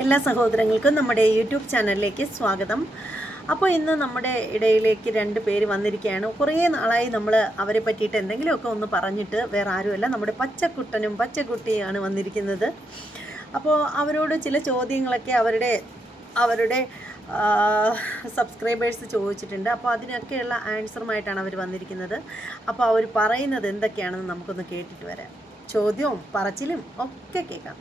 എല്ലാ സഹോദരങ്ങൾക്കും നമ്മുടെ യൂട്യൂബ് ചാനലിലേക്ക് സ്വാഗതം. അപ്പോൾ ഇന്ന് നമ്മുടെ ഇടയിലേക്ക് 2 പേര് വന്നിരിക്കുകയാണ്. കുറേ നാളായി നമ്മൾ അവരെ പറ്റിയിട്ട് എന്തെങ്കിലുമൊക്കെ ഒന്ന് പറഞ്ഞിട്ട്, വേറെ ആരുമല്ല, നമ്മുടെ പച്ചക്കുട്ടനും പച്ചക്കുട്ടിയാണ് വന്നിരിക്കുന്നത്. അപ്പോൾ അവരോട് ചില ചോദ്യങ്ങളൊക്കെ അവരുടെ സബ്സ്ക്രൈബേഴ്സ് ചോദിച്ചിട്ടുണ്ട്. അപ്പോൾ അതിനൊക്കെയുള്ള ആൻസറുമായിട്ടാണ് അവർ വന്നിരിക്കുന്നത്. അപ്പോൾ അവർ പറയുന്നത് എന്തൊക്കെയാണെന്ന് നമുക്കൊന്ന് കേട്ടിട്ട് വരാം. ചോദ്യവും പറച്ചിലും ഒക്കെ കേൾക്കാം.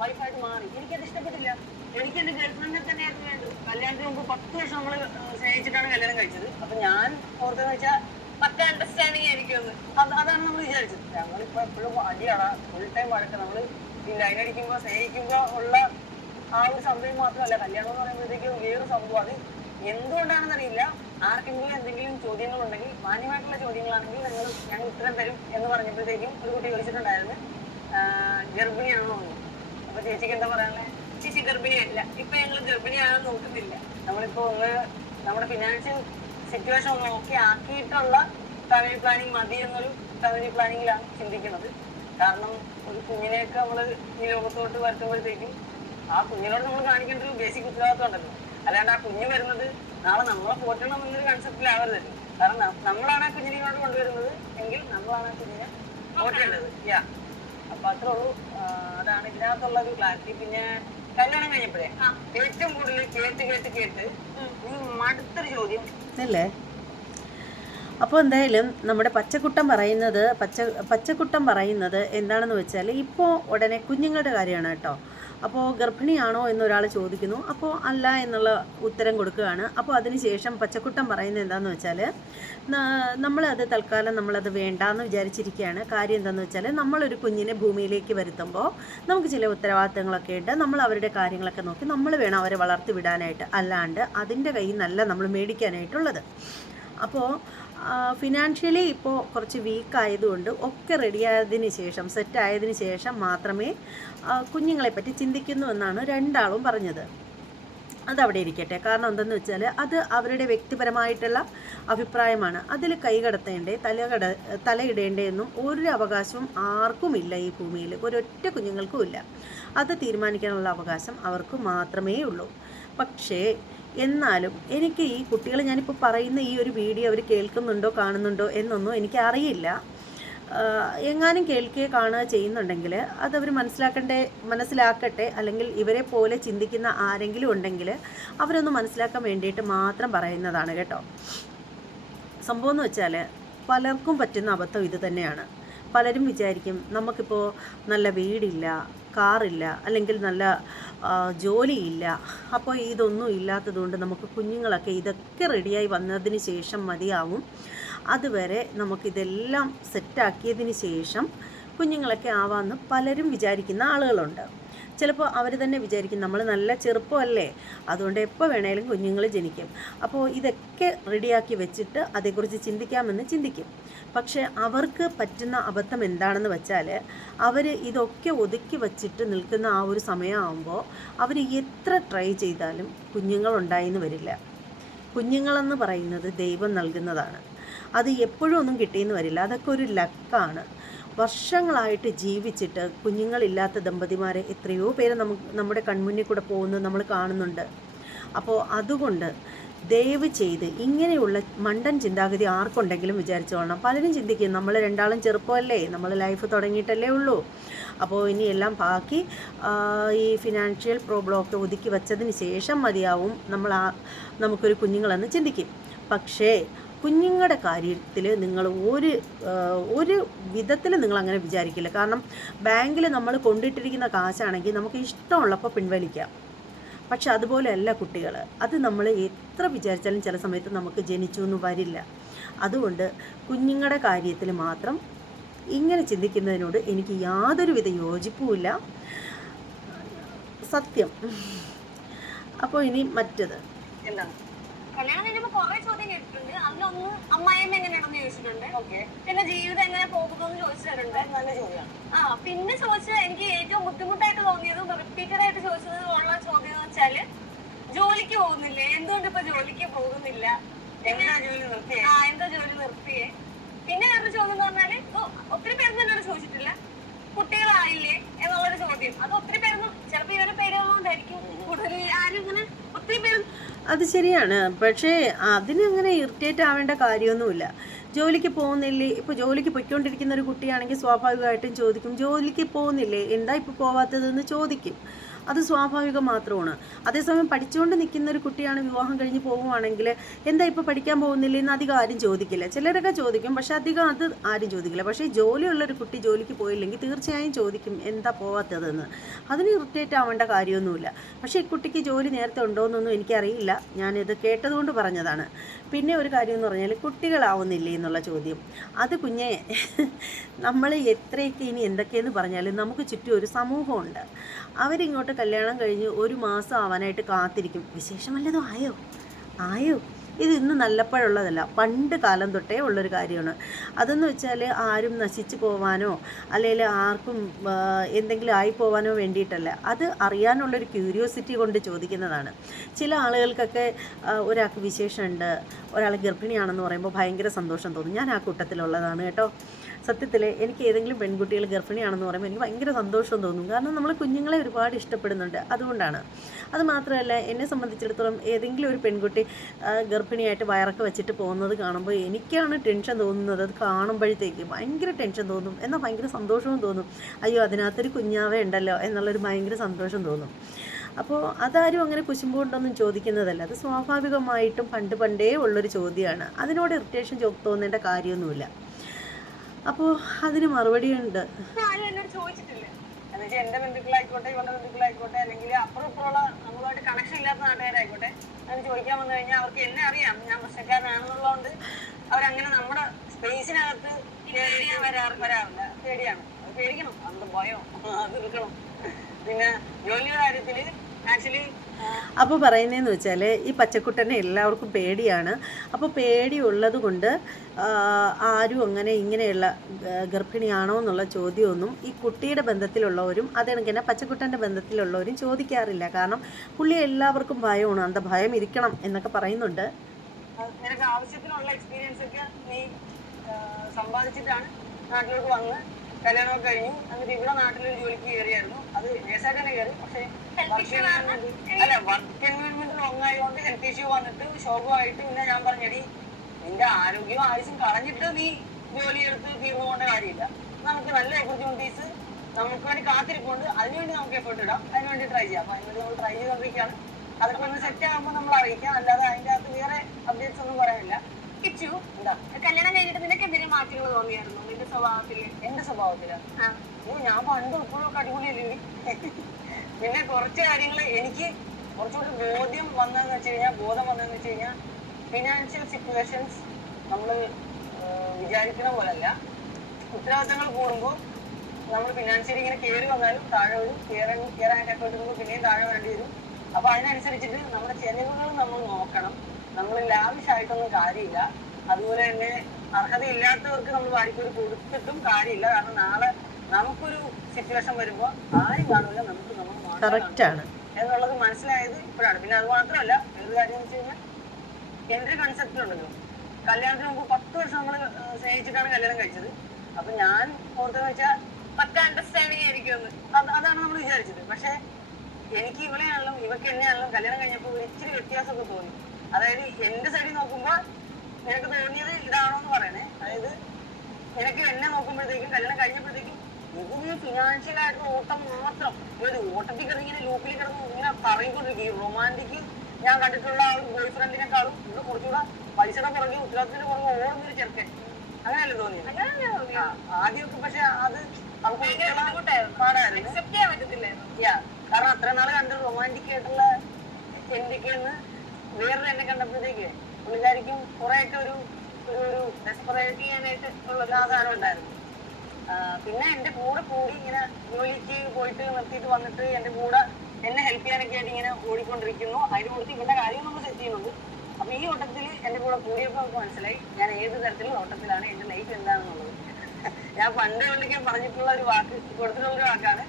വൈഫായിട്ട് മാറി. എനിക്കത് ഇഷ്ടപ്പെട്ടില്ല. എനിക്ക് എന്റെ ഗേൾഫ്രണ്ടിനെ തന്നെയായിരുന്നു വേണ്ടത്. കല്യാണത്തിന് മുമ്പ് 10 വർഷം നമ്മള് സ്നേഹിച്ചിട്ടാണ് കല്യാണം കഴിച്ചത്. അപ്പൊ ഞാൻ ഓർത്തെന്ന് വെച്ചാൽ മറ്റേ അണ്ടർസ്റ്റാൻഡിങ് ആയിരിക്കും. അതാണ് നമ്മൾ വിചാരിച്ചത്. ഞങ്ങളിപ്പോ എപ്പോഴും അടിയാണ്, ഫുൾ ടൈം വഴക്ക്. നമ്മള് ഈ ലൈൻ അടിക്കുമ്പോ സ്നേഹിക്കുമ്പോ ഉള്ള ആ ഒരു സംഭവം മാത്രമല്ല, കല്യാണം എന്ന് പറയുമ്പോഴത്തേക്കും വേറൊരു സംഭവം. അത് എന്തുകൊണ്ടാണെന്നറിയില്ല. ആർക്കെങ്കിലും എന്തെങ്കിലും ചോദ്യങ്ങളുണ്ടെങ്കിൽ, മാന്യമായിട്ടുള്ള ചോദ്യങ്ങളാണെങ്കിൽ ഞങ്ങൾ ഉത്തരം തരും എന്ന് പറഞ്ഞപ്പോഴത്തേക്കും ഒരു കുട്ടി ചോദിച്ചിട്ടുണ്ടായിരുന്നു, ഗർഭിണിയാണോ എന്ന്. അപ്പൊ ചേച്ചിക്ക് എന്താ പറയാനുള്ളത്? ചേച്ചി ഗർഭിണിയല്ല. ഇപ്പൊ ഞങ്ങൾ ഗർഭിണിയാണെന്ന് നോക്കുന്നില്ല. നമ്മളിപ്പോ നമ്മുടെ ഫിനാൻഷ്യൽ സിറ്റുവേഷൻ ഒന്ന് ഓക്കെ ആക്കിയിട്ടുള്ള ഫാമിലി പ്ലാനിങ് മതി എന്നൊരു ഫാമിലി പ്ലാനിങ്ങിലാണ് ചിന്തിക്കുന്നത്. കാരണം ഒരു കുഞ്ഞിനെയൊക്കെ നമ്മൾ ഈ ലോകത്തോട്ട് വരുത്തുമ്പോഴത്തേക്കും ആ കുഞ്ഞിനോട് നമ്മൾ കാണിക്കേണ്ട ഒരു ബേസിക് ഉത്തരവാദിത്വം ഉണ്ടല്ലോ. അല്ലാണ്ട് ആ കുഞ്ഞ് വരുന്നത് നാളെ നമ്മളെ പോറ്റണം എന്നൊരു കൺസെപ്റ്റിലാവരുത്. കാരണം നമ്മളാണ് ആ കുഞ്ഞിനോട് കൊണ്ടുവരുന്നത് എങ്കിൽ നമ്മളാണ് ആ കുഞ്ഞിനെ പോറ്റേണ്ടത്. അപ്പൊ അത്രേ ഉള്ളൂ. അതാണ് ഇതിനകത്തുള്ള ഒരു ക്ലാരിറ്റി. പിന്നെ കല്യാണം കഴിഞ്ഞപ്പോഴേ ഏറ്റവും കൂടുതൽ കേട്ട് മടുത്തൊരു ചോദ്യം അല്ലേ? അപ്പോൾ എന്തായാലും നമ്മുടെ പച്ചക്കുട്ടൻ പറയുന്നത് എന്താണെന്ന് വെച്ചാൽ, ഇപ്പോൾ ഉടനെ കുഞ്ഞുങ്ങളുടെ കാര്യമാണ് കേട്ടോ. അപ്പോൾ ഗർഭിണിയാണോ എന്നൊരാൾ ചോദിക്കുന്നു. അപ്പോൾ അല്ല എന്നുള്ള ഉത്തരം കൊടുക്കുകയാണ്. അപ്പോൾ അതിനുശേഷം പച്ചക്കുട്ടൻ പറയുന്നത് എന്താണെന്ന് വെച്ചാൽ, നമ്മളത് തൽക്കാലം നമ്മളത് വേണ്ടാന്ന് വിചാരിച്ചിരിക്കുകയാണ്. കാര്യം എന്താണെന്ന് വെച്ചാൽ, നമ്മളൊരു കുഞ്ഞിനെ ഭൂമിയിലേക്ക് വരുത്തുമ്പോൾ നമുക്ക് ചില ഉത്തരവാദിത്തങ്ങളൊക്കെ ഉണ്ട്. നമ്മൾ അവരുടെ കാര്യങ്ങളൊക്കെ നോക്കി നമ്മൾ വേണം അവരെ വളർത്തി വിടാനായിട്ട്. അല്ലാണ്ട് അതിൻ്റെ കയ്യിൽ നിന്നല്ല നമ്മൾ മേടിക്കാനായിട്ടുള്ളത്. അപ്പോൾ ഫിനാൻഷ്യലി ഇപ്പോൾ കുറച്ച് വീക്കായതുകൊണ്ട് ഒക്കെ റെഡിയായതിന് ശേഷം, സെറ്റായതിന് ശേഷം മാത്രമേ കുഞ്ഞുങ്ങളെപ്പറ്റി ചിന്തിക്കുന്നു എന്നാണ് രണ്ടാളും പറഞ്ഞത്. അതവിടെ ഇരിക്കട്ടെ. കാരണം എന്തെന്ന് വെച്ചാൽ, അത് അവരുടെ വ്യക്തിപരമായിട്ടുള്ള അഭിപ്രായമാണ്. അതിൽ കൈകടത്തേണ്ടേ തലയിടേണ്ടേ എന്നും ഒരു അവകാശവും ആർക്കുമില്ല ഈ ഭൂമിയിൽ. ഒരൊറ്റ കുഞ്ഞുങ്ങൾക്കും ഇല്ല. അത് തീരുമാനിക്കാനുള്ള അവകാശം അവർക്ക് മാത്രമേ ഉള്ളൂ. പക്ഷേ എന്നാലും എനിക്ക് ഈ കുട്ടികൾ, ഞാനിപ്പോൾ പറയുന്ന ഈ ഒരു വീഡിയോ അവർ കേൾക്കുന്നുണ്ടോ കാണുന്നുണ്ടോ എന്നൊന്നും എനിക്കറിയില്ല. എങ്ങാനും കേൾക്കുകയോ കാണുക ചെയ്യുന്നുണ്ടെങ്കിൽ അതവർ മനസ്സിലാക്കട്ടെ. അല്ലെങ്കിൽ ഇവരെ പോലെ ചിന്തിക്കുന്ന ആരെങ്കിലും ഉണ്ടെങ്കിൽ അവരൊന്ന് മനസ്സിലാക്കാൻ വേണ്ടിയിട്ട് മാത്രം പറയുന്നതാണ് കേട്ടോ. സംഭവം എന്ന് വെച്ചാൽ, പലർക്കും പറ്റുന്ന അബദ്ധം ഇത് തന്നെയാണ്. പലരും വിചാരിക്കും നമുക്കിപ്പോൾ നല്ല വീടില്ല, കാറില്ല, അല്ലെങ്കിൽ നല്ല ജോലിയില്ല, അപ്പോൾ ഇതൊന്നും ഇല്ലാത്തതുകൊണ്ട് നമുക്ക് കുഞ്ഞുങ്ങളൊക്കെ ഇതൊക്കെ റെഡിയായി വന്നതിന് ശേഷം മതിയാവും, അതുവരെ നമുക്കിതെല്ലാം സെറ്റാക്കിയതിന് ശേഷം കുഞ്ഞുങ്ങളൊക്കെ ആവാമെന്ന് പലരും വിചാരിക്കുന്ന ആളുകളുണ്ട്. ചിലപ്പോൾ അവർ തന്നെ വിചാരിക്കും നമ്മൾ നല്ല ചെറുപ്പമല്ലേ, അതുകൊണ്ട് എപ്പോൾ വേണേലും കുഞ്ഞുങ്ങൾ ജനിക്കും, അപ്പോൾ ഇതൊക്കെ റെഡിയാക്കി വെച്ചിട്ട് അതേക്കുറിച്ച് ചിന്തിക്കാമെന്ന് ചിന്തിക്കും. പക്ഷേ അവർക്ക് പറ്റുന്ന അബദ്ധം എന്താണെന്ന് വെച്ചാൽ, അവർ ഇതൊക്കെ ഒതുക്കി വച്ചിട്ട് നിൽക്കുന്ന ആ ഒരു സമയമാകുമ്പോൾ അവർ എത്ര ട്രൈ ചെയ്താലും കുഞ്ഞുങ്ങളുണ്ടായിന്ന് വരില്ല. കുഞ്ഞുങ്ങളെന്ന് പറയുന്നത് ദൈവം നൽകുന്നതാണ്. അത് എപ്പോഴും ഒന്നും കിട്ടിയെന്ന് വരില്ല. അതൊക്കെ ഒരു ലക്കാണ്. വർഷങ്ങളായിട്ട് ജീവിച്ചിട്ട് കുഞ്ഞുങ്ങളില്ലാത്ത ദമ്പതിമാരെ എത്രയോ പേര് നമ്മുടെ കൺമുന്നിൽ കൂടെ പോകുന്നത് നമ്മൾ കാണുന്നുണ്ട്. അപ്പോൾ അതുകൊണ്ട് ദയവ് ചെയ്ത് ഇങ്ങനെയുള്ള മണ്ടൻ ചിന്താഗതി ആർക്കുണ്ടെങ്കിലും വിചാരിച്ചോളണം. പലരും ചിന്തിക്കും നമ്മൾ രണ്ടാളും ചെറുപ്പമല്ലേ, നമ്മൾ ലൈഫ് തുടങ്ങിയിട്ടല്ലേ ഉള്ളൂ, അപ്പോൾ ഇനിയെല്ലാം ബാക്കി ഈ ഫിനാൻഷ്യൽ പ്രോബ്ലമൊക്കെ ഒതുക്കി വച്ചതിന് ശേഷം മതിയാവും നമുക്കൊരു കുഞ്ഞുങ്ങളെന്ന് ചിന്തിക്കും. പക്ഷേ കുഞ്ഞുങ്ങളുടെ കാര്യത്തിൽ നിങ്ങൾ ഒരു വിധത്തിൽ നിങ്ങൾ അങ്ങനെ വിചാരിക്കില്ല. കാരണം ബാങ്കിൽ നമ്മൾ കൊണ്ടിട്ടിരിക്കുന്ന കാശാണെങ്കിൽ നമുക്ക് ഇഷ്ടമുള്ളപ്പോൾ പിൻവലിക്കാം. പക്ഷെ അതുപോലെയല്ല കുട്ടികൾ. അത് നമ്മൾ എത്ര വിചാരിച്ചാലും ചില സമയത്ത് നമുക്ക് ജനിച്ചു എന്ന് വരില്ല. അതുകൊണ്ട് കുഞ്ഞുങ്ങളുടെ കാര്യത്തിൽ മാത്രം ഇങ്ങനെ ചിന്തിക്കുന്നതിനോട് എനിക്ക് യാതൊരുവിധ യോജിപ്പുമില്ല, സത്യം. അപ്പോൾ ഇനി മറ്റത് എന്താണ്? കല്യാണം കഴിഞ്ഞപ്പോ കുറെ ചോദ്യം കേട്ടിട്ടുണ്ട്. അതിലൊന്ന് അമ്മായിയമ്മ എങ്ങനെയാണെന്ന് ചോദിച്ചിട്ടുണ്ട്. പിന്നെ ജീവിതം എങ്ങനെ പോകുന്നു ചോദിച്ചിട്ടുണ്ട്. നല്ല ചോദ്യമാണ്. പിന്നെ ചോദിച്ചത് എനിക്ക് ഏറ്റവും ബുദ്ധിമുട്ടായിട്ട് തോന്നിയതും റിപ്പീറ്റഡ് ആയിട്ട് ചോദിച്ചത് ഉള്ള ചോദ്യം എന്ന് വെച്ചാല്, ജോലിക്ക് പോകുന്നില്ലേ, എന്തുകൊണ്ട് ഇപ്പൊ ജോലിക്ക് പോകുന്നില്ല, എന്താ ജോലി നിർത്തിയേ. പിന്നെ വേറൊരു ചോദ്യം എന്ന് പറഞ്ഞാല്, ഒത്തിരി പേരൊന്നും എന്നോട് ചോദിച്ചിട്ടില്ല, കുട്ടികളായില്ലേ എന്നുള്ളൊരു ചോദ്യം. അത് ഒത്തിരി പേരൊന്നും അത് ശരിയാണ്. പക്ഷേ അതിനങ്ങനെ ഇറിറ്റേറ്റ് ആവേണ്ട കാര്യമൊന്നുമില്ല. ജോലിക്ക് പോകുന്നില്ലേ, ഇപ്പോൾ ജോലിക്ക് പൊയ്ക്കൊണ്ടിരിക്കുന്ന ഒരു കുട്ടിയാണെങ്കിൽ സ്വാഭാവികമായിട്ടും ചോദിക്കും, ജോലിക്ക് പോകുന്നില്ലേ, എന്താ ഇപ്പോൾ പോവാത്തതെന്ന് ചോദിക്കും. അത് സ്വാഭാവികം മാത്രമാണ്. അതേസമയം പഠിച്ചുകൊണ്ട് നിൽക്കുന്ന ഒരു കുട്ടിയാണ് വിവാഹം കഴിഞ്ഞ് പോകുവാണെങ്കിൽ എന്താ ഇപ്പോൾ പഠിക്കാൻ പോകുന്നില്ലേ എന്ന് അധികം ആരും ചോദിക്കില്ല. ചിലരൊക്കെ ചോദിക്കും, പക്ഷെ അധികം അത് ആരും ചോദിക്കില്ല. പക്ഷേ ജോലിയുള്ളൊരു കുട്ടി ജോലിക്ക് പോയില്ലെങ്കിൽ തീർച്ചയായും ചോദിക്കും എന്താ പോവാത്തതെന്ന്. അതിന് ഇറിറ്റേറ്റ് ആവേണ്ട കാര്യമൊന്നുമില്ല. പക്ഷേ ഈ കുട്ടിക്ക് ജോലി നേരത്തെ ഉണ്ടോയെന്നൊന്നും എനിക്കറിയില്ല, ഞാനിത് കേട്ടതുകൊണ്ട് പറഞ്ഞതാണ്. പിന്നെ ഒരു കാര്യം എന്ന് പറഞ്ഞാൽ കുട്ടികളാവുന്നില്ലേ എന്നുള്ള ചോദ്യം. അത് കുഞ്ഞെ, നമ്മൾ എത്രയൊക്കെ ഇനി എന്തൊക്കെയെന്ന് പറഞ്ഞാലും നമുക്ക് ചുറ്റും ഒരു സമൂഹമുണ്ട്. അവരിങ്ങോട്ട് കല്യാണം കഴിഞ്ഞ് ഒരു മാസം ആവാനായിട്ട് കാത്തിരിക്കും. വിശേഷം വല്ലതും ആയോ. ഇത് ഇന്ന് നല്ലപ്പോഴുള്ളതല്ല, പണ്ട് കാലം തൊട്ടേ ഉള്ളൊരു കാര്യമാണ്. അതെന്ന് വെച്ചാൽ ആരും നശിച്ചു പോവാനോ അല്ലെങ്കിൽ ആർക്കും എന്തെങ്കിലും ആയിപ്പോവാനോ വേണ്ടിയിട്ടല്ല. അത് അറിയാനുള്ളൊരു ക്യൂരിയോസിറ്റി കൊണ്ട് ചോദിക്കുന്നതാണ്. ചില ആളുകൾക്കൊക്കെ ഒരാൾക്ക് വിശേഷമുണ്ട്, ഒരാൾ ഗർഭിണിയാണെന്ന് പറയുമ്പോൾ ഭയങ്കര സന്തോഷം തോന്നും. ഞാൻ ആ കൂട്ടത്തിലുള്ളതാണ് കേട്ടോ. സത്യത്തിൽ എനിക്ക് ഏതെങ്കിലും പെൺകുട്ടികൾ ഗർഭിണിയാണെന്ന് പറയുമ്പോൾ എനിക്ക് ഭയങ്കര സന്തോഷം തോന്നും. കാരണം നമ്മൾ കുഞ്ഞുങ്ങളെ ഒരുപാട് ഇഷ്ടപ്പെടുന്നുണ്ട്, അതുകൊണ്ടാണ്. അത് മാത്രമല്ല, എന്നെ സംബന്ധിച്ചിടത്തോളം ഏതെങ്കിലും ഒരു പെൺകുട്ടി ഗർഭിണിയായിട്ട് വയറൊക്കെ വെച്ചിട്ട് പോകുന്നത് കാണുമ്പോൾ എനിക്കാണ് ടെൻഷൻ തോന്നുന്നത്. അത് കാണുമ്പോഴത്തേക്ക് ഭയങ്കര ടെൻഷൻ തോന്നും, എന്നാൽ ഭയങ്കര സന്തോഷവും തോന്നും. അയ്യോ, അതിനകത്തൊരു കുഞ്ഞാവേ ഉണ്ടല്ലോ എന്നുള്ളൊരു ഭയങ്കര സന്തോഷം തോന്നും. അപ്പോൾ അതാരും അങ്ങനെ കുശുമ്പ് കൊണ്ടൊന്നും ചോദിക്കുന്നതല്ല. അത് സ്വാഭാവികമായിട്ടും പണ്ടേ ഉള്ളൊരു ചോദ്യമാണ്. അതിനോട് ഇറിറ്റേഷൻ തോന്നേണ്ട കാര്യമൊന്നുമില്ല. അപ്പോൾ അതിന് മറുപടിയുണ്ട്. ആരും എന്നോട് ചോദിച്ചിട്ടില്ല. എന്നുവെച്ചാൽ എന്റെ ബന്ധുക്കളായിക്കോട്ടെ, ഇവരുടെ ബന്ധുക്കളായിക്കോട്ടെ, അല്ലെങ്കിൽ അപ്പുറപ്പുറമുള്ള നമ്മളുമായിട്ട് കണക്ഷൻ ഇല്ലാത്ത നാട്ടുകാരായിക്കോട്ടെ, അത് ചോദിക്കാൻ വന്നു കഴിഞ്ഞാൽ അവർക്ക് എന്നെ അറിയാം, ഞാൻ പ്രശ്നക്കാരനാണെന്നുള്ളതുകൊണ്ട് അവരങ്ങനെ നമ്മുടെ സ്പേസിനകത്ത് വരാറില്ല. പേടിയാണ്, അത് പേടിക്കണം, അത് ഭയം, അത് എടുക്കണം. പിന്നെ ജോലിയുടെ കാര്യത്തിൽ ആക്ച്വലി അപ്പോൾ പറയുന്നതെന്ന് വെച്ചാൽ ഈ പച്ചക്കുട്ടനെ എല്ലാവർക്കും പേടിയാണ്. അപ്പോൾ പേടിയുള്ളത് കൊണ്ട് ആരും അങ്ങനെ ഇങ്ങനെയുള്ള ഗർഭിണിയാണോ എന്നുള്ള ചോദ്യമൊന്നും ഈ കുട്ടിയുടെ ബന്ധത്തിലുള്ളവരും അതെനിക്ക് പച്ചക്കുട്ടൻ്റെ ബന്ധത്തിലുള്ളവരും ചോദിക്കാറില്ല. കാരണം പുള്ളി എല്ലാവർക്കും ഭയമാണ്, അന്ത ഭയം ഇരിക്കണം എന്നൊക്കെ പറയുന്നുണ്ട്. നിനക്ക് ആവശ്യത്തിനുള്ള എക്സ്പീരിയൻസ് ഒക്കെ നീ സമ്പാദിച്ചിട്ടാണ് നാട്ടിലോട്ട് വന്ന് കല്യാണമൊക്കെ കഴിഞ്ഞു. എന്നിട്ട് ഇവിടെ നാട്ടിലൊരു ജോലിക്ക് കയറിയായിരുന്നു. അത് നേഴ്സായിട്ട് തന്നെ കയറി. പക്ഷേ വർക്ക് എൻവയോൺമെന്റ് റോങ് ആയതുകൊണ്ട് ഹെൽത്ത് ഇഷ്യൂ വന്നിട്ട് ശോകമായിട്ട് പിന്നെ ഞാൻ പറഞ്ഞടി, നിന്റെ ആരോഗ്യവും ആയുസും കളഞ്ഞിട്ട് നീ ജോലിയെടുത്ത് തീർന്നു പോകേണ്ട കാര്യമില്ല. നമുക്ക് നല്ല ഓപ്പർച്യൂണിറ്റീസ് നമുക്ക് വേണ്ടി കാത്തിരിപ്പുണ്ട്. അതിനുവേണ്ടി നമുക്ക് എഫേർട്ട് ഇടാം, അതിനുവേണ്ടി ട്രൈ ചെയ്യാം. അപ്പൊ അതിനുവേണ്ടി നമ്മൾ ട്രൈ ചെയ്തുകൊണ്ടിരിക്കുകയാണ്. അതൊക്കെ ഒന്ന് സെറ്റ് ആകുമ്പോൾ നമ്മൾ അറിയിക്കാം. അല്ലാതെ അതിൻ്റെ അകത്ത് വേറെ അപ്ഡേറ്റ്സ് ഒന്നും പറയാനില്ല. കിച്ചു, കല്യാണം കഴിഞ്ഞിട്ട് നിനക്ക് എന്തെങ്കിലും മാറ്റങ്ങൾ തോന്നിയായിരുന്നു നിന്റെ സ്വഭാവത്തില്? എന്റെ സ്വഭാവത്തില് ഞാൻ പണ്ട് ഇപ്പോഴൊക്കെ അടിപൊളിയല്ലേ. പിന്നെ കുറച്ച് കാര്യങ്ങൾ എനിക്ക് കുറച്ചുകൂടി ബോധം വന്നതെന്ന് വെച്ച് കഴിഞ്ഞാൽ ഫിനാൻഷ്യൽ സിറ്റുവേഷൻസ് നമ്മൾ വിചാരിക്കുന്ന പോലല്ല. ഉത്തരവാദിത്തങ്ങൾ കൂടുമ്പോൾ നമ്മൾ ഫിനാൻഷ്യലി ഇങ്ങനെ കയറി വന്നാലും താഴെ വരും, കയറാനായിട്ട് എഫേർട്ട് എടുക്കുമ്പോൾ പിന്നെയും താഴെ വരേണ്ടി വരും. അപ്പൊ അതിനനുസരിച്ചിട്ട് നമ്മുടെ ചെലവുകൾ നമ്മൾ നോക്കണം. നമ്മൾ ലാവിഷായിട്ടൊന്നും കാര്യമില്ല. അതുപോലെ തന്നെ അർഹതയില്ലാത്തവർക്ക് നമ്മൾ വാരിക്കൂടി കൊടുത്തിട്ടും കാര്യമില്ല. കാരണം നാളെ നമുക്കൊരു സിറ്റുവേഷൻ വരുമ്പോൾ ആരും കാണില്ല, നമുക്ക് കറക്റ്റാണ് എന്നുള്ളത് മനസ്സിലായത് ഇപ്പോഴാണ്. പിന്നെ അത് മാത്രമല്ല, വേറൊരു കാര്യം എന്ന് വെച്ച് കഴിഞ്ഞാൽ എന്റെ ഒരു കൺസെപ്റ്റ് ഉണ്ടല്ലോ, കല്യാണത്തിന് മുമ്പ് 10 വർഷം നമ്മൾ സ്നേഹിച്ചിട്ടാണ് കല്യാണം കഴിച്ചത്. അപ്പൊ ഞാൻ ഓർത്തെന്ന് വെച്ചാൽ പക്ക അണ്ടർസ്റ്റാൻഡിങ് ആയിരിക്കും. അതാണ് നമ്മൾ വിചാരിച്ചത്. പക്ഷെ എനിക്ക് ഇവളെയാണെങ്കിലും ഇവക്ക് എന്നെയാണെങ്കിലും കല്യാണം കഴിഞ്ഞപ്പോൾ ഒരു ഇച്ചിരി വ്യത്യാസമൊക്കെ തോന്നി. അതായത് എന്റെ സൈഡിൽ നോക്കുമ്പോൾ നിനക്ക് തോന്നിയത് ഇതാണോ എന്ന് പറയണേ. അതായത് എനിക്ക് എന്നെ നോക്കുമ്പോഴത്തേക്കും കല്യാണം കഴിഞ്ഞപ്പോഴത്തേക്കും ഇതിന് ഫിനാൻഷ്യൽ ആയിട്ടുള്ള ഓട്ടം മാത്രം, ഒരു ഓട്ടത്തിൽ കിടന്ന് ഇങ്ങനെ ലൂപ്പിൽ കിടന്ന് ഇങ്ങനെ പറയുകൊണ്ടിരിക്കും. ഈ റൊമാൻറ്റിക് ഞാൻ കണ്ടിട്ടുള്ള ആ ഒരു ബോയ് ഫ്രണ്ടിനെക്കാളും ഇത് കുറച്ചുകൂടെ പൈസയുടെ പുറകെ ഉത്തരവാദിത്തത്തിന്റെ പുറകെ ഓടുന്നൊരു ചെറുക്കൻ. അങ്ങനെയല്ലേ തോന്നിയത് ആദ്യമൊക്കെ? പക്ഷെ അത് പാടായിരുന്നു. കാരണം അത്ര നാള് കണ്ട് റൊമാൻറ്റിക് ആയിട്ടുള്ള എന്തൊക്കെയെന്ന് വേറൊരു എന്നെ കണ്ടപ്പോഴത്തേക്ക് പുള്ളിക്കാരിക്കും കുറെയൊക്കെ ഒരു ഡെസ്പറേറ്റ് ചെയ്യാനായിട്ട് ഉള്ള സാധനം ഉണ്ടായിരുന്നു. പിന്നെ എന്റെ കൂടെ കൂടി ഇങ്ങനെ ജോലിക്ക് പോയിട്ട് നിർത്തിയിട്ട് വന്നിട്ട് എന്റെ കൂടെ എന്നെ ഹെൽപ്പ് ചെയ്യാനൊക്കെ ആയിട്ട് ഇങ്ങനെ ഓടിക്കൊണ്ടിരിക്കുന്നു. അതിന് കൊടുത്ത് ഇവന്റെ കാര്യം നമ്മൾ സെറ്റ് ചെയ്യുന്നുണ്ട്. അപ്പൊ ഈ ഓട്ടത്തിൽ എന്റെ കൂടെ കൂടിയപ്പോൾ നമുക്ക് മനസ്സിലായി ഞാൻ ഏത് തരത്തിലുള്ള ഓട്ടത്തിലാണ്, എന്റെ ലൈഫ് എന്താണെന്നുള്ളത്. ഞാൻ പണ്ട് വിളിക്കാൻ പറഞ്ഞിട്ടുള്ള ഒരു വാക്ക്, കൊടുത്തിട്ടുള്ള ഒരു വാക്കാണ്,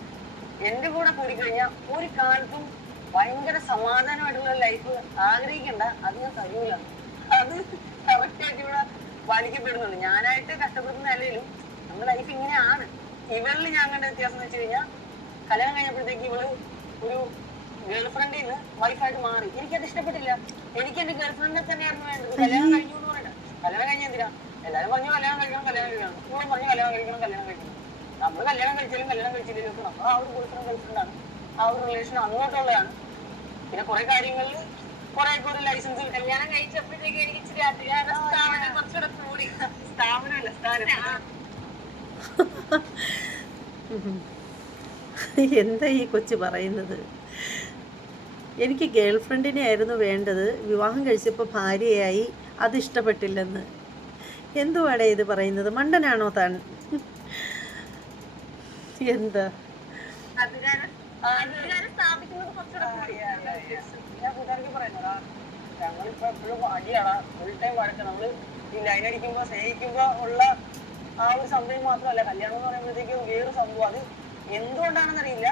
എന്റെ കൂടെ കൂടിക്കഴിഞ്ഞാൽ ഒരു കാലത്തും ഭയങ്കര സമാധാനമായിട്ടുള്ള ലൈഫ് ആഗ്രഹിക്കണ്ട, അത് ഞാൻ തരൂല. അത് കറക്റ്റായിട്ട് ഇവിടെ പാലിക്കപ്പെടുന്നുണ്ട്. ഞാനായിട്ട് കഷ്ടപ്പെടുന്ന അല്ലെങ്കിലും നമ്മുടെ ലൈഫ് ഇങ്ങനെയാണ്. ഇവളിൽ ഞാൻ കണ്ട വ്യത്യാസം എന്ന് വെച്ച് കഴിഞ്ഞാൽ കല്യാണം കഴിഞ്ഞപ്പോഴത്തേക്ക് ഇവള് ഒരു ഗേൾ ഫ്രണ്ടിൽ നിന്ന് വൈഫായിട്ട് മാറി. എനിക്കത് ഇഷ്ടപ്പെട്ടില്ല. എനിക്ക് എന്റെ ഗേൾഫ്രണ്ടിനെ തന്നെയായിരുന്നു വേണ്ടത്. കല്യാണം കഴിഞ്ഞു എന്ന് പറയണ്ട. കല്യാണം കഴിഞ്ഞ എന്തിനാ? എല്ലാരും പറഞ്ഞു കല്യാണം കഴിക്കണം, കല്യാണം കഴിക്കണം. ഇവളും പറഞ്ഞു കല്യാണം കഴിക്കണം, കല്യാണം കഴിക്കണം. നമ്മൾ കല്യാണം കഴിച്ചാലും കല്യാണം കഴിച്ചില്ലെങ്കിലും ഒക്കെ നമ്മൾ ആ ഒരു ഗേൾഫ്രണ്ടാണ്. ആ ഒരു റിലേഷൻ അങ്ങോട്ടുള്ളതാണ്. പിന്നെ കുറെ കാര്യങ്ങളിൽ കുറെയൊക്കെ ഒരു ലൈസൻസ് കല്യാണം കഴിച്ചപ്പോഴത്തേക്ക് എനിക്ക് ഇച്ചിരി അധികാരം സ്ഥാപനം കുറച്ചുകൂടെ കൂടി. സ്ഥാപനമല്ല സ്ഥാനം. എന്താ ഈ കൊച്ചു പറയുന്നത്? എനിക്ക് ഗേൾ ഫ്രണ്ടിനെ ആയിരുന്നു വേണ്ടത്, വിവാഹം കഴിച്ചപ്പോൾ ഭാര്യയായി, അത് ഇഷ്ടപ്പെട്ടില്ലെന്ന്. എന്തുവാടേ ഇത് പറയുന്നത്? മണ്ടനാണോ താൻ? എന്താ അധികാരം സ്ഥാപിക്കുന്നത് കുറച്ചുകൂടെ കൂടി. ഞാൻ കൂട്ടുകാർക്ക് പറയുന്നതാ, ഞങ്ങളിപ്പോ എപ്പോഴും അടിയാണ്, ഫുൾ ടൈം വഴക്ക്. നമ്മള് ഈ ലൈൻ അടിക്കുമ്പോ സ്നേഹിക്കുമ്പോ ഉള്ള ആ ഒരു സംഭവം മാത്രമല്ല, കല്യാണം എന്ന് പറയുമ്പോഴത്തേക്കും വേറൊരു സംഭവം. അത് എന്തുകൊണ്ടാണെന്ന് അറിയില്ല,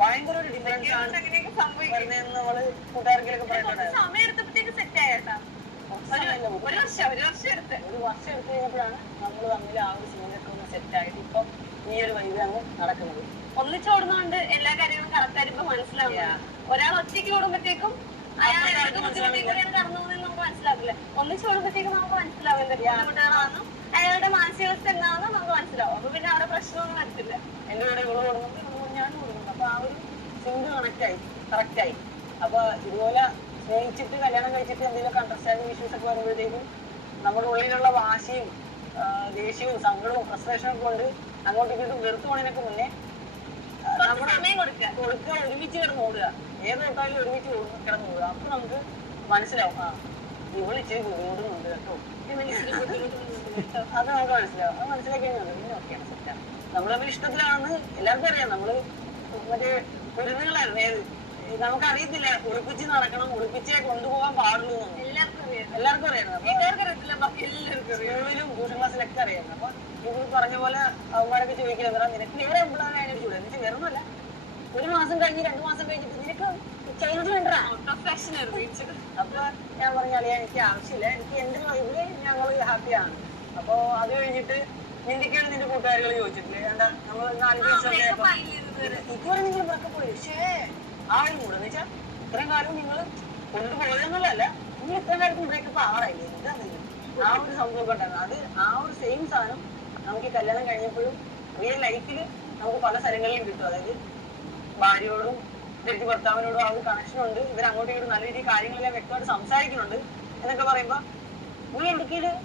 ഭയങ്കര ഒരു ഡിഫറൻസ് ആണ് വരുന്നതെന്ന് നമ്മള് കൂട്ടുകാർക്കൊക്കെ പറയുന്നുണ്ടായിരുന്നു. സമയം എടുത്തപ്പോഴത്തേക്ക് സെറ്റ് ആയേട്ടാ. ഒരു വർഷം എടുത്ത് കഴിഞ്ഞപ്പോഴാണ് നമ്മൾ തമ്മിൽ ആ ഒരു സീനൊക്കെ ഒന്ന് സെറ്റ് ആയിട്ട് ഇപ്പം ഈ ഒരു വൈകി അങ്ങ് നടക്കുന്നത്. ഒന്നിച്ചോടുന്നോണ്ട് എല്ലാ കാര്യങ്ങളും കറക്റ്റായിട്ട് ഇപ്പൊ മനസ്സിലാവില്ല. ഒരാൾ ഒറ്റയ്ക്ക് ഓടുമ്പോഴത്തേക്കും അയാൾ ഏതൊക്കെ ബുദ്ധിമുട്ടിലൂടെയാണ് കടന്നു പോകുന്നത് നമുക്ക് മനസ്സിലാവില്ല. ഒന്നിച്ചോടുമ്പോഴത്തേക്കും നമുക്ക് മനസ്സിലാവില്ല ബുദ്ധിമുട്ടുകളാണെന്നും അയാളുടെ മാനസികാവസ്ഥ എന്താണെന്നും നമുക്ക് മനസ്സിലാവും. അപ്പൊ പിന്നെ അവിടെ പ്രശ്നമൊന്നും വരത്തില്ല. എന്റെ കൂടെ ഇവള് കൊടുക്കുമ്പോൾ ഇവളോട് ഞാനും കൊടുക്കുന്നു. അപ്പൊ ആ ഒരു സിങ്ക് കറക്റ്റായി. അപ്പൊ ഇതുപോലെ സ്നേഹിച്ചിട്ട് കല്യാണം കഴിച്ചിട്ട് എന്തെങ്കിലും അണ്ടർസ്റ്റാൻഡിങ് ഇഷ്യൂസ് ഒക്കെ വരുമ്പോഴത്തേക്കും നമ്മുടെ ഉള്ളിലുള്ള വാശിയും ദേഷ്യവും സങ്കടവും ഫ്രസ്ട്രേഷനും കൊണ്ട് അങ്ങോട്ടും ഇങ്ങോട്ടും വെറുത്തു പോണതിനൊക്കെ മുന്നേ സമയം കൊടുക്കുക, ഒരുമിച്ച് കിടന്ന് ഓടുക. ഏത് തൊട്ടാലും ഒരുമിച്ച് കിടന്ന് ഓടുക. അപ്പൊ നമുക്ക് മനസ്സിലാവും, ആ ഇവളിച്ചിരി ബുദ്ധിമുട്ടുന്നുണ്ട് കേട്ടോ, അത് നമുക്ക് മനസ്സിലാവും. അത് മനസ്സിലാക്കി കഴിഞ്ഞാൽ പിന്നെ ഓക്കെയാണ്, സെറ്റാണ്. നമ്മൾ തമ്മിൽ ഇഷ്ടത്തിലാണെന്ന് എല്ലാവർക്കും അറിയാം. നമ്മള് മറ്റേ കുരുന്നുകളായിരുന്നു. ഏത് നമുക്കറിയത്തില്ല ഒളിപ്പിച്ച് നടക്കണം, ഒളിപ്പിച്ചേ കൊണ്ടുപോകാൻ പാടുള്ളൂ എന്ന് എല്ലാവർക്കും അറിയായിരുന്നു. സ്കൂളിലും ട്യൂഷൻ ക്ലാസ്സിലൊക്കെ അറിയായിരുന്നു. അപ്പൊ ഇത് പറഞ്ഞ പോലെ അവന്മാരൊക്കെ ചോദിക്കുന്നത് നിനക്ക് വേറെ എംപ്ലോയർ ചൂട് എന്നിട്ട് വേറൊന്നുമല്ല, ഒരു മാസം കഴിഞ്ഞ് 2 മാസം കഴിഞ്ഞിട്ട് നിനക്ക് ചേഞ്ച് വേണ്ട. അപ്പൊ ഞാൻ പറഞ്ഞാലേ എനിക്ക് ആവശ്യമില്ല, എനിക്ക് എന്റെ ലൈഫില് ഞങ്ങൾ ഹാപ്പിയാണ്. അപ്പൊ അത് കഴിഞ്ഞിട്ട് നിന്റെക്കാണ് നിന്റെ കൂട്ടുകാരികൾ ചോദിച്ചിട്ടില്ലേ, എന്താ നമ്മൾ 4 ദിവസമൊക്കെ ഇതുവരെ നിങ്ങൾ ബ്രേക്കപ്പ് പോയി. പക്ഷേ ആ ഒരു മൂടെന്ന് വെച്ചാൽ ഇത്രയും കാലം നിങ്ങൾ കൊണ്ടുപോയതെന്നുള്ളതല്ല, നിങ്ങൾ ഇത്രയും കാലത്തും ബ്രേക്കപ്പ് ആറായില്ലേ, എന്താണെങ്കിലും ആ ഒരു സംഭവം ഉണ്ടായിരുന്നു. അത് ആ ഒരു സെയിം സാധനം നമുക്ക് കല്യാണം കഴിഞ്ഞപ്പോഴും റിയൽ ലൈഫിൽ നമുക്ക് പല സ്ഥലങ്ങളിലും കിട്ടും. അതായത് ഭാര്യയോടും തിരിച്ച് ഭർത്താവിനോടും ആ ഒരു കണക്ഷൻ ഉണ്ട്. ഇവർ അങ്ങോട്ടും ഇങ്ങോട്ടും നല്ല രീതിയിൽ കാര്യങ്ങളെല്ലാം വ്യക്തമായിട്ട് സംസാരിക്കുന്നുണ്ട് എന്നൊക്കെ പറയുമ്പോ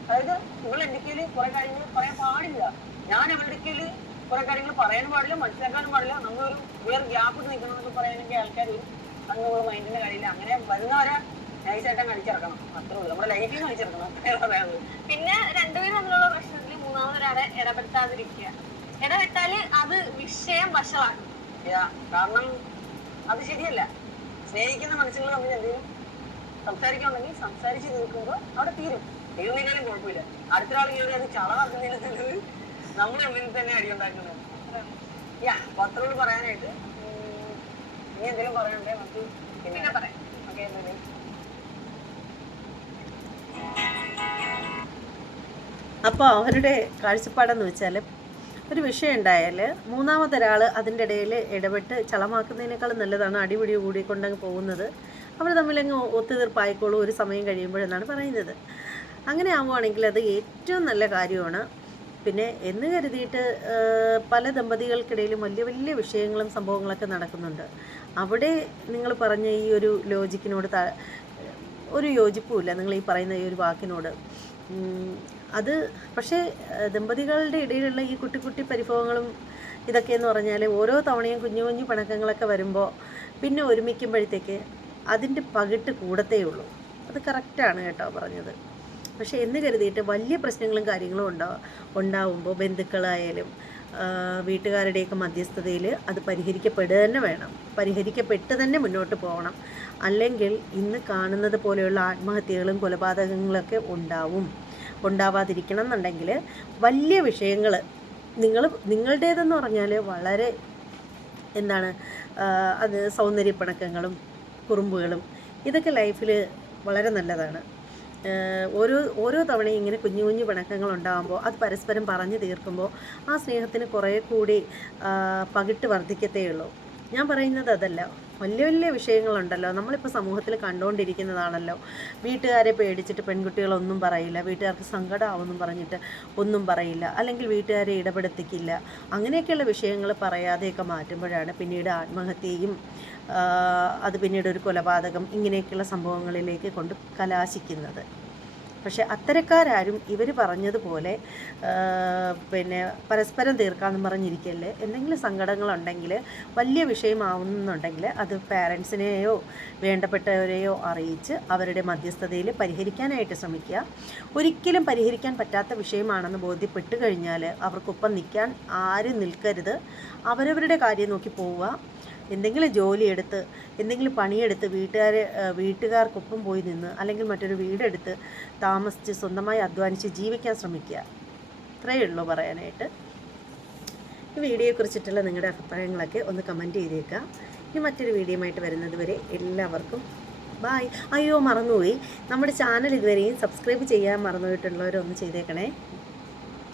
അതായത് ഇവളെടുക്കയില് കുറെ കാര്യങ്ങൾ പറയാൻ പാടില്ല, ഞാൻ ഇവളുടെക്കയില് കുറെ കാര്യങ്ങൾ പറയാനും പാടില്ല, മനസ്സിലാക്കാനും പാടില്ല. നമ്മളൊരു വേറെ ഗ്യാപ്പ് നിൽക്കണം എന്നൊക്കെ പറയാനൊക്കെ ആൾക്കാർ നമ്മൾ മൈൻഡിന്റെ കാര്യമില്ല. അങ്ങനെ വരുന്നവരെ നൈസായിട്ട് അടിച്ചിറക്കണം, അത്രേ ഉള്ളൂ. നമ്മുടെ ലൈഫിൽ നിന്ന് അടിച്ചിറക്കണം. പിന്നെ രണ്ടുപേരും തമ്മിലുള്ള പ്രശ്നത്തിൽ മൂന്നാമതൊരാളെ ഇടപെടുത്താതിരിക്കുക. ഇടപെട്ടാല് അത് വിഷയം വഷളാക്കും. കാരണം അത് ശരിയല്ല. സ്നേഹിക്കുന്ന മനുഷ്യങ്ങൾ തമ്മിൽ എന്തെങ്കിലും സംസാരിക്കുന്നുണ്ടെങ്കിൽ സംസാരിച്ച് തീർക്കുമ്പോൾ അവിടെ തീർന്നില്ലെങ്കിലും കുഴപ്പമില്ല. അടുത്തൊരാൾ കയറി അത് ചളവാക്കുന്നതിന് നല്ലത് നമ്മൾ തമ്മിൽ തന്നെ അടി ഉണ്ടാക്കുന്നത്. പത്രോട് പറയാനായിട്ട് ഇനി എന്തെങ്കിലും പറയണ്ടേ നമുക്ക് പിന്നെ പറയാം. ഓക്കെ, എന്തെങ്കിലും അപ്പോൾ അവരുടെ കാഴ്ചപ്പാടെന്ന് വെച്ചാൽ ഒരു വിഷയം ഉണ്ടായാൽ മൂന്നാമതൊരാൾ അതിൻ്റെ ഇടയിൽ ഇടപെട്ട് ചളമാക്കുന്നതിനേക്കാളും നല്ലതാണ് അടിപിടി കൂടിക്കൊണ്ടങ്ങ് പോകുന്നത്. അവർ തമ്മിലങ്ങ് ഒത്തുതീർപ്പായിക്കോളൂ ഒരു സമയം കഴിയുമ്പോഴെന്നാണ് പറയുന്നത്. അങ്ങനെ ആവുകയാണെങ്കിൽ അത് ഏറ്റവും നല്ല കാര്യമാണ്. പിന്നെ എന്ന് കരുതിയിട്ട് പല ദമ്പതികൾക്കിടയിലും വലിയ വലിയ വിഷയങ്ങളും സംഭവങ്ങളൊക്കെ നടക്കുന്നുണ്ട്. അവിടെ നിങ്ങൾ പറഞ്ഞ ഈ ഒരു ലോജിക്കിനോട് ഒരു യോജിപ്പുമില്ല, നിങ്ങൾ ഈ പറയുന്ന ഈ ഒരു വാക്കിനോട്. അത് പക്ഷേ ദമ്പതികളുടെ ഇടയിലുള്ള ഈ കുട്ടി കുട്ടി പരിഭവങ്ങളും ഇതൊക്കെയെന്ന് പറഞ്ഞാൽ ഓരോ തവണയും കുഞ്ഞു കുഞ്ഞു പിണക്കങ്ങളൊക്കെ വരുമ്പോൾ പിന്നെ ഒരുമിക്കുമ്പോഴത്തേക്ക് അതിൻ്റെ പകിട്ട് കൂടത്തേ ഉള്ളൂ. അത് കറക്റ്റാണ് കേട്ടോ പറഞ്ഞത്. പക്ഷേ എന്ന് കരുതിയിട്ട് വലിയ പ്രശ്നങ്ങളും കാര്യങ്ങളും ഉണ്ടാവുമ്പോൾ ബന്ധുക്കളായാലും വീട്ടുകാരുടെയൊക്കെ മധ്യസ്ഥതയിൽ അത് പരിഹരിക്കപ്പെടുക തന്നെ വേണം, പരിഹരിക്കപ്പെട്ട് തന്നെ മുന്നോട്ട് പോകണം. അല്ലെങ്കിൽ ഇന്ന് കാണുന്നത് പോലെയുള്ള ആത്മഹത്യകളും കൊലപാതകങ്ങളൊക്കെ ഉണ്ടാവാതിരിക്കണം എന്നുണ്ടെങ്കിൽ വലിയ വിഷയങ്ങൾ നിങ്ങളുടേതെന്ന് പറഞ്ഞാൽ വളരെ അത് സൗന്ദര്യപ്പിണക്കങ്ങളും കുറുമ്പുകളും ഇതൊക്കെ ലൈഫിൽ വളരെ നല്ലതാണ്. ഓരോ തവണയും ഇങ്ങനെ കുഞ്ഞു കുഞ്ഞു പിണക്കങ്ങൾ ഉണ്ടാകുമ്പോൾ അത് പരസ്പരം പറഞ്ഞു തീർക്കുമ്പോൾ ആ സ്നേഹത്തിന് കുറേ കൂടി പകിട്ട് വർദ്ധിക്കത്തേ ഉള്ളൂ. ഞാൻ പറയുന്നത് അതല്ല. വലിയ വലിയ വിഷയങ്ങളുണ്ടല്ലോ, നമ്മളിപ്പോൾ സമൂഹത്തിൽ കണ്ടുകൊണ്ടിരിക്കുന്നതാണല്ലോ. വീട്ടുകാരെ പേടിച്ചിട്ട് പെൺകുട്ടികളൊന്നും പറയില്ല, വീട്ടുകാർക്ക് സങ്കടമാവെന്നും പറഞ്ഞിട്ട് ഒന്നും പറയില്ല, അല്ലെങ്കിൽ വീട്ടുകാരെ ഇടപെടുത്തിക്കില്ല. അങ്ങനെയൊക്കെയുള്ള വിഷയങ്ങൾ പറയാതെയൊക്കെ മാറ്റുമ്പോഴാണ് പിന്നീട് ആത്മഹത്യയും അത് പിന്നീട് ഒരു കൊലപാതകം ഇങ്ങനെയൊക്കെയുള്ള സംഭവങ്ങളിലേക്ക് കൊണ്ട് കലാശിക്കുന്നത്. പക്ഷെ അത്തരക്കാരും ഇവർ പറഞ്ഞതുപോലെ പിന്നെ പരസ്പരം തീർക്കാമെന്ന് പറഞ്ഞിരിക്കല്ലേ. എന്തെങ്കിലും സങ്കടങ്ങളുണ്ടെങ്കിൽ വലിയ വിഷയമാവുന്നുണ്ടെങ്കിൽ അത് പാരൻസിനെയോ വേണ്ടപ്പെട്ടവരെയോ അറിയിച്ച് അവരുടെ മധ്യസ്ഥതയിൽ പരിഹരിക്കാനായിട്ട് ശ്രമിക്കുക. ഒരിക്കലും പരിഹരിക്കാൻ പറ്റാത്ത വിഷയമാണെന്ന് ബോധ്യപ്പെട്ട് കഴിഞ്ഞാൽ അവർക്കൊപ്പം നിൽക്കാൻ ആരും നിൽക്കരുത്. അവരവരുടെ കാര്യം നോക്കി പോവുക. എന്തെങ്കിലും ജോലിയെടുത്ത് എന്തെങ്കിലും പണിയെടുത്ത് വീട്ടുകാർക്കൊപ്പം പോയി നിന്ന് അല്ലെങ്കിൽ മറ്റൊരു വീടെടുത്ത് താമസിച്ച് സ്വന്തമായി അധ്വാനിച്ച് ജീവിക്കാൻ ശ്രമിക്കുക. ഇത്രയേ ഉള്ളൂ പറയാനായിട്ട്. ഈ വീഡിയോയെക്കുറിച്ചിട്ടുള്ള നിങ്ങളുടെ അഭിപ്രായങ്ങളൊക്കെ ഒന്ന് കമൻറ്റ് ചെയ്തേക്കുക. ഇനി മറ്റൊരു വീഡിയോയുമായിട്ട് വരുന്നത് വരെ എല്ലാവർക്കും ബായ്. അയ്യോ, മറന്നുപോയി, നമ്മുടെ ചാനൽ ഇതുവരെയും സബ്സ്ക്രൈബ് ചെയ്യാൻ മറന്നുപോയിട്ടുള്ളവരൊന്ന് ചെയ്തേക്കണേ.